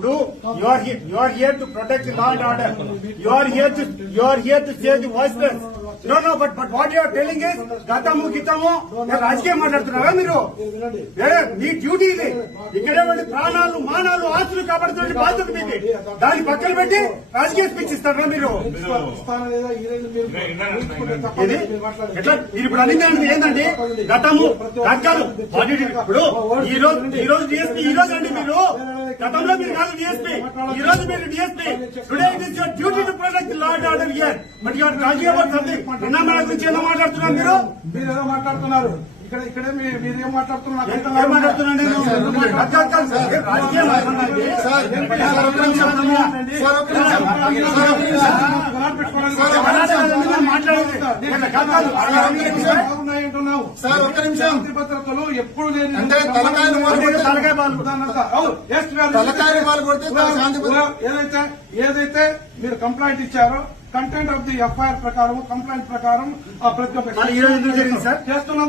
ఇప్పుడు you are here to protect the law and order. You are here to save the voiceless. No, but what you are telling is గతము రాజకీయం మాట్లాడుతున్నారా మీరు? మీ duty ఇది. ఇక్కడే వాళ్ళ ప్రాణాలు మానాలు ఆస్తులు కాపాడుతున్న బాధ్యత మీది. దాన్ని పక్కన పెట్టి రాజకీయ స్పీచ్ ఇస్తారా మీరు? ఎట్లా మీరు ఇప్పుడు అనిందండి ఏంటండి? గతము కాదు. ఇప్పుడు ఈ రోజు డిఎస్పీ ఈ రోజు అండి మీరు గతంలో మీరు కాదు డిఎస్పీ, ఈ రోజు మీరు DSP. Today it is your duty to protect law and order here. But you are talking about something. నిన్న మన గురించి ఏదో మాట్లాడుతున్నారు మీరు. మీరేదో మాట్లాడుతున్నారు. ఇక్కడే మీరేం మాట్లాడుతున్నారు? శాంతి భద్రతలు ఎప్పుడు లేని ఏదైతే మీరు కంప్లైంట్ ఇచ్చారో కంటెంట్ ఆఫ్ ది ఎఫ్ఐఆర్ ప్రకారం కంప్లైంట్ ప్రకారం ప్రతి ఒక్క చేస్తున్నాం.